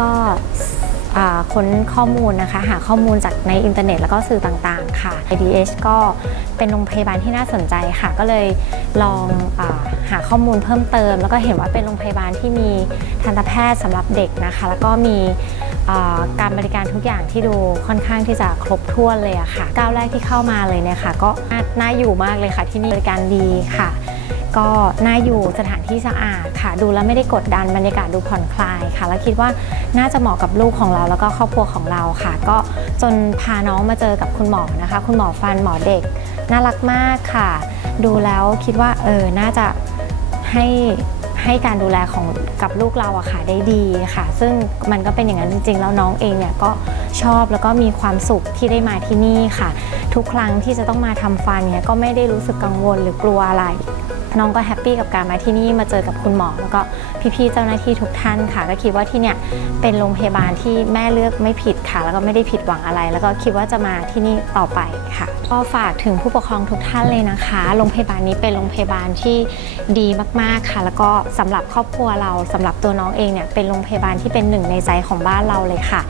ก็ค้นข้อมูลนะคะ หาข้อมูลจากในอินเทอร์เน็ตแล้วก็สื่อต่างๆ ค่ะ IDH ก็เป็นโรงพยาบาลที่น่าสนใจค่ะ ก็เลยลองอหาข้อมูลเพิ่มเติม แล้วก็เห็นว่าเป็นโรงพยาบาลที่มีทันตแพทย์สำหรับเด็กนะคะ แล้วก็มี การบริการทุกอย่างที่ดูค่อนข้างที่จะครบถ้วนเลยอะค่ะก้าวแรกที่เข้ามาเลยเนี่ยค่ะ ก็น่าอยู่มากเลยค่ะที่นี่บริการดีค่ะ ก็น่าอยู่สถานที่สะอาดค่ะ ดูแล้วไม่ได้กดดันบรรยากาศดูผ่อนคลายค่ะ แล้วคิดว่าน่าจะเหมาะกับลูกของเราแล้วก็ครอบครัวของเราค่ะ ก็จนพาน้องมาเจอกับคุณหมอนะคะ คุณหมอฟันหมอเด็ก น่ารักมากค่ะ ดูแล้วคิดว่าเออน่าจะให้ ให้การดูแลของกับลูกเราอะค่ะได้ดีค่ะ ซึ่งมันก็เป็นอย่างนั้นจริงๆ แล้วน้องเองเนี่ยก็ชอบแล้วก็มีความสุขที่ได้มาที่นี่ค่ะ ทุกครั้งที่จะต้องมาทำฟันเนี่ยก็ไม่ได้รู้สึกกังวลหรือกลัวอะไร น้องก็แฮปปี้กับการมาที่นี่มาเจอกับคุณหมอ แล้วก็พี่ๆเจ้าหน้าที่ทุกท่านค่ะ ก็คิดว่าที่เนี่ยเป็นโรงพยาบาลที่แม่เลือกไม่ผิดค่ะ แล้วก็ไม่ได้ผิดหวังอะไร แล้วก็คิดว่าจะมาที่นี่ต่อไปค่ะก็ฝากถึงผู้ปกครองทุกท่านเลยนะคะ โรงพยาบาลนี้เป็นโรงพยาบาลที่ดีมากๆค่ะ แล้วก็สำหรับครอบครัวเราสำหรับตัวน้องเองเนี่ยเป็นโรงพยาบาลที่เป็นหนึ่งในใจของบ้านเราเลยค่ะ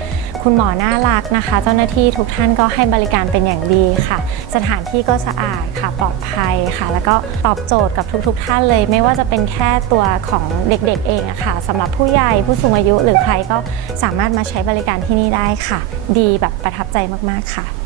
คุณหมอน่ารักนะคะ เจ้าหน้าที่ทุกท่านก็ให้บริการเป็นอย่างดีค่ะ สถานที่ก็สะอาดค่ะปลอดภัยค่ะ แล้วก็ตอบโจทย์กับทุกๆทท่านเลย ไม่ว่าจะเป็นแค่ตัวของเด็กๆเองอะค่ะสำหรับผู้ใหญ่ผู้สูงอายุหรือใครก็สามารถมาใช้บริการที่นี่ได้ค่ะ ดีแบบประทับใจมากๆค่ะ